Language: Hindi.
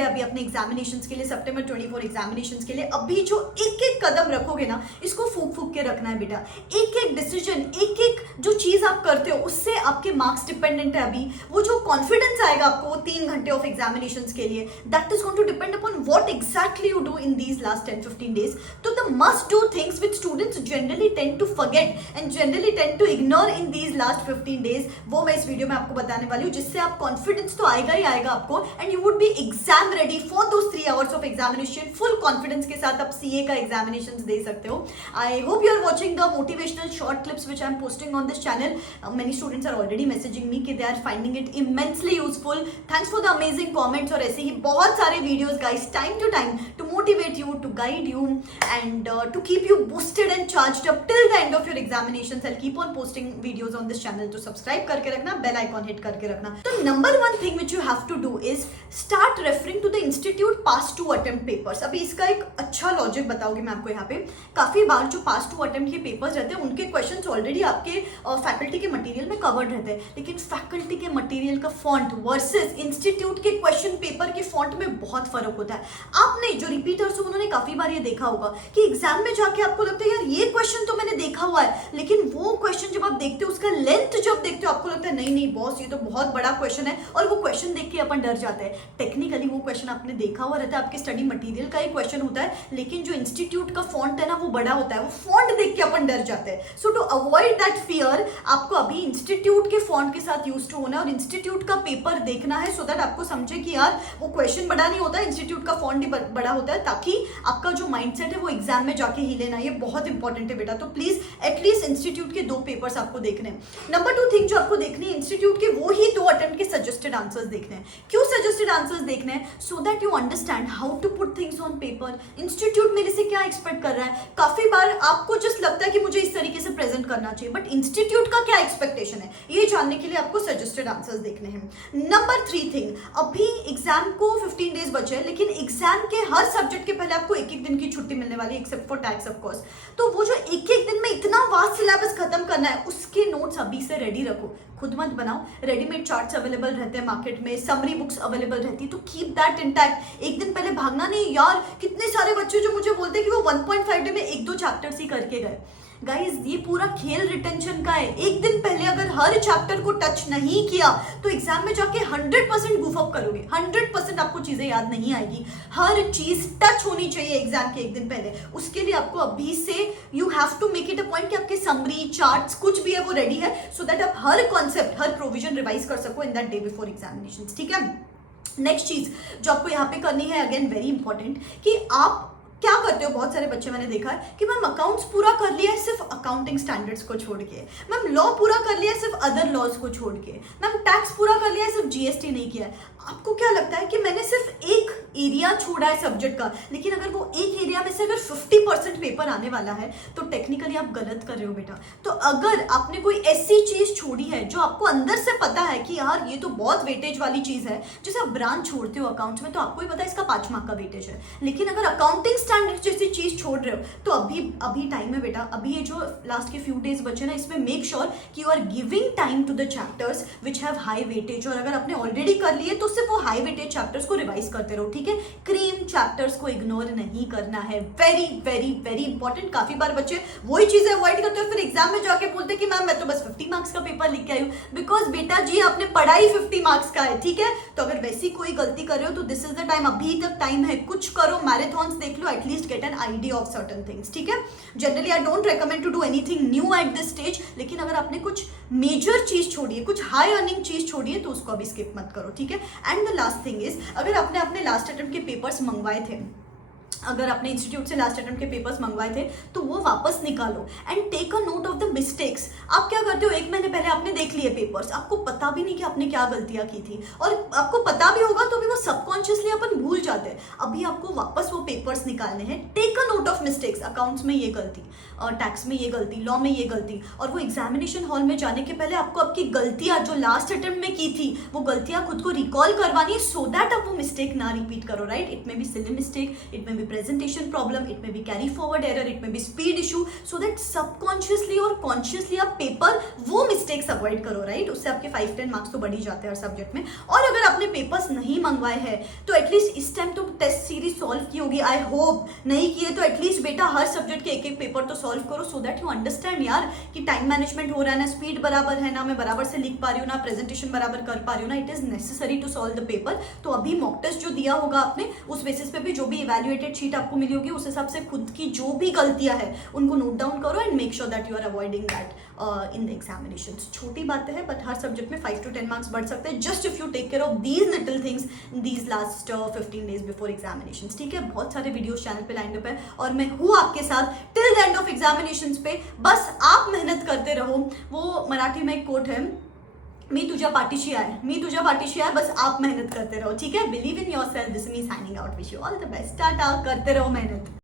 गए अभी अपने एग्जामिनेशंस के लिए, सितंबर 24 एग्जामिनेशंस के लिए। अभी जो एक एक कदम रखोगे ना, इसको फूक फूक के रखना है बेटा। एक एक डिसीजन, एक एक जो चीज आप करते हो उससे आपके मार्क्स डिपेंडेंट है। अभी वो जो कॉन्फिडेंस आएगा आपको वो 3 घंटे ऑफ एग्जामिनेशंस के लिए, that is going to depend upon what exactly you do in these last 10-15 days. तो the must do things which students generally tend to forget and generally tend to ignore in these last 15 days, वो मैं इस वीडियो में आपको बताने वाली हूँ, जिससे आप कॉन्फिडेंस तो आएगा ही आएगा आपको, and you would be exam ready for those 3 hours of examination. Full confidence के साथ आप सीए का एग्जामिनेशन दे सकते हो। I hope you are watching the motivational short clips which I am posting on this channel. Many students are already messaging me कि they are finding it immensely useful. Thanks for the amazing comments और ऐसे ही बहुत सारे videos guys, time to time to motivate you, to guide you and to keep you boosted and charged up till the end of your examinations. I'll keep on posting videos on this channel. तो subscribe करके रखना, bell icon hit करके रखना. तो number one thing which you have to do is start referring to the institute past 2 attempt papers. अभी इसका एक अच्छा लॉजिक बताऊंगी मैं आपको यहाँ पे. काफी बार जो past 2 attempt के पेपर्स रहते हैं उनके क्वेश्चंस ऑलरेडी आपके फैकल्टी के मटेरियल में कवर्ड रहते हैं, लेकिन फैकल्टी के मटेरियल का फॉन्ट वर्सेस इंस्टीट्यूट के क्वेश्चन पेपर के फॉन्ट में बहुत फर्क होता है. आपने जो रिपीटर्स हो उन्होंने काफी बार ये देखा होगा कि एग्जाम में जाके आपको लगता है यार ये क्वेश्चन तो मैंने देखा हुआ है, लेकिन वो क्वेश्चन जब आप देखते हो उसका लेंथ जब देखते हो आपको लगता है नहीं नहीं बॉस ये तो बहुत बड़ा क्वेश्चन है, और वो क्वेश्चन देख के अपन डर जाते हैं. टेक्निकली वो क्वेश्चन आपने देखा हुआ रहता है, आपके स्टडी मटेरियल का ही क्वेश्चन होता है, लेकिन जो इंस्टीट्यूट का फॉन्ट है ना वो बड़ा होता है, वो फॉन्ट देख के अपन डर जाते हैं. सो टू अवॉइड दैट फियर आपको अभी इंस्टीट्यूट के फॉन्ट के साथ यूज टू होना है और इंस्टीट्यूट का पेपर देखना है, सो दैट आपको समझे कि यार वो क्वेश्चन बड़ा नहीं होता, इंस्टीट्यूट का फॉन्ट ही बड़ा होता है, ताकि आपका जो माइंडसेट है वो एग्जाम में जाके ही लेना. ये बहुत इंपॉर्टेंट है बेटा. तो प्लीज एटलीस्ट इंस्टीट्यूट के 2 पेपर्स आपको देखने हैं. नंबर 2 थिंग जो आपको देखनी है, इंस्टीट्यूट के वो ही 2 अटेम्प्ट के सजेस्टेड आंसर्स देखने हैं. क्यों सजेस्टेड आंसर्स देखने हैं? So that you understand how to put things on paper. Institute मेरे से क्या एक्सपेक्ट कर रहा है. काफी बार आपको जस्ट लगता है कि मुझे इस तरीके से प्रेजेंट करना चाहिए, बट इंस्टीट्यूट का क्या एक्सपेक्टेशन है ये जानने के लिए आपको सजेस्टेड आंसर्स देखने हैं. नंबर 3 थिंग, अभी एग्जाम को 15 डेज बचे हैं, लेकिन एग्जाम के हर सब्जेक्ट के पहले आपको 1-1 दिन की छुट्टी मिलने वाली है, except for tax of course. तो वो जो 1-1 दिन में इतना वास्ट सिलेबस खत्म करना है, उसके नोट्स अभी से रेडी रखो. खुद मत बनाओ, रेडीमेड चार्ट्स अवेलेबल रहते हैं मार्केट में, समरी बुक्स अवेलेबल रहती है, तो कीप दैट इंटैक्ट. एक दिन पहले भागना नहीं यार. कितने सारे बच्चे जो मुझे बोलते हैं कि वो 1.5 डे में 1-2 चैप्टर्स ही करके गए. गाइज ये पूरा खेल रिटेंशन का है. एक दिन पहले अगर हर चैप्टर को टच नहीं किया तो एग्जाम में जाके 100% गूफ अप करोगे, 100% आपको चीजें याद नहीं आएगी. हर चीज टच होनी चाहिए एग्जाम के एक दिन पहले. उसके लिए आपको अभी से you have to make it a point कि आपके समरी चार्ट्स कुछ भी है वो रेडी है, सो दैट आप हर कॉन्सेप्ट हर प्रोविजन रिवाइज कर सको in that day before examination. ठीक है. नेक्स्ट चीज जो आपको यहाँ पे करनी है, अगेन वेरी इंपॉर्टेंट, कि आप क्या करते हो. बहुत सारे बच्चे मैंने देखा है कि मैम अकाउंट्स पूरा कर लिया है सिर्फ अकाउंटिंग स्टैंडर्ड्स को छोड़ के, मैम लॉ पूरा कर लिया है सिर्फ अदर लॉज को छोड़ के, मैम टैक्स पूरा कर लिया है सिर्फ जीएसटी नहीं किया है. आपको क्या लगता है कि मैंने सिर्फ एक एरिया छोड़ा है सब्जेक्ट का, लेकिन अगर वो एक एरिया में से अगर 50% पेपर आने वाला है तो टेक्निकली आप गलत कर रहे हो बेटा. तो अगर आपने कोई ऐसी चीज छोड़ी है जो आपको अंदर से पता है कि यार ये तो बहुत वेटेज वाली चीज है, जैसे आप ब्रांच छोड़ते हो अकाउंट्स में तो आपको ही पता है इसका 5 मार्क का वेटेज है, लेकिन अगर अकाउंटिंग स्टैंडर्ड जैसी चीज छोड़ रहे हो तो अभी टाइम है बेटा. अभी ये जो लास्ट के फ्यू डेज बचे ना, इसमें मेक श्योर कि you are giving time to the chapters which have high weightage, और अगर आपने ऑलरेडी कर लिए तो सिर्फ वो हाई वेटेज चैप्टर्स को रिवाइज करते रहो. ठीक है. क्रीम चैप्टर्स को इग्नोर नहीं करना है. Very very very important. काफी बार बच्चे वही चीजें अवॉइड करते हैं, फिर एग्जाम में जाके बोलते कि मैम मैं तो बस 50 मार्क्स का पेपर लिख के आई हूँ. बिकॉज बेटा जी आपने पढ़ाई 50 मार्क्स का है. ठीक है. तो अगर वैसी कोई गलती कर रहे हो तो दिस इज द टाइम. अभी तक टाइम है, कुछ करो, मैराथन्स देख लो, at least get an idea of certain things. ठीक है. Generally I don't recommend to do anything new at this stage, लेकिन अगर आपने कुछ मेजर चीज छोड़ी है, कुछ हाई अर्निंग चीज छोड़ी है, तो उसको अभी स्किप मत करो. ठीक है. And the last thing is, अगर आपने अपने लास्ट अटेम्प्ट के पेपर्स मंगवाए थे, अगर आपने इंस्टीट्यूट से लास्ट अटेम्प्ट के पेपर्स मंगवाए थे तो वो वापस निकालो and take a note of the mistakes. आप क्या करते हो, 1 महीने पहले आपने देख लिए पेपर्स, आपको पता भी नहीं कि आपने क्या गलतियां की थी, और आपको पता भी होगा तो भी वो सबकॉन्शियसली अपन भूल जाते हैं. अभी आपको वापस वो पेपर्स निकालने हैं. Take a note of mistakes. Accounts में ये गलती, टैक्स में ये गलती, लॉ में ये गलती, और वो एग्जामिनेशन हॉल में जाने के पहले आपको आपकी गलतियां जो लास्ट अटेम्प्ट में की थी वो गलतियां खुद को रिकॉल करवानी है, सो दैट आप वो मिस्टेक ना रिपीट करो. Right. It may be silly mistake, it may be presentation problem, it may be carry forward error, it may be speed issue, so that subconsciously और consciously आप पेपर वो मिस्टेक्स अवॉइड करो, राइट? उससे आपके 5-10 मार्क्स तो बढ़ ही जाते हैं हर सब्जेक्ट में। और अगर आपने पेपर्स नहीं मंगवाए हैं तो एटलीस्ट इस टाइम तो टेस्ट सीरीज सॉल्व की होगी, आई होप। नहीं किए तो एटलीस्ट बेटा हर सब्जेक्ट के एक एक पेपर तो सॉल्व करो, सो दैट यू अंडरस्टैंड यार कि टाइम मैनेजमेंट हो रहा है ना, स्पीड बराबर है ना, मैं बराबर से लिख पा रही हूँ ना, प्रेजेंटेशन बराबर कर पा रही हूँ ना, it is necessary to solve the paper. तो अभी मॉक टेस्ट जो दिया होगा आपने, उस बेसिस पे भी जो भी इवैल्यूएटेड शीट आपको मिली होगी, उस हिसाब से खुद की जो भी गलतियां है उनको नोट डाउन करो and make sure that you are avoiding that in the examinations. छोटी बातें हैं बट हर सब्जेक्ट में 5 to 10 मार्क्स बढ़ सकते हैं, just if you take care of these little things these last 15 days before examinations. ठीक है, बहुत सारे वीडियोस चैनल पे लाइन अप है और मैं हूँ आपके साथ till the end of examinations पे। बस आप मेहनत करते रहो। वो मराठी में एक कोट है, मी तुझ्या पाठीशी आहे, बस आप मेहनत करते रहो। ठीक है, believe in your self. This me signing out, wish you all the best, Tata. करते रहो मेहनत।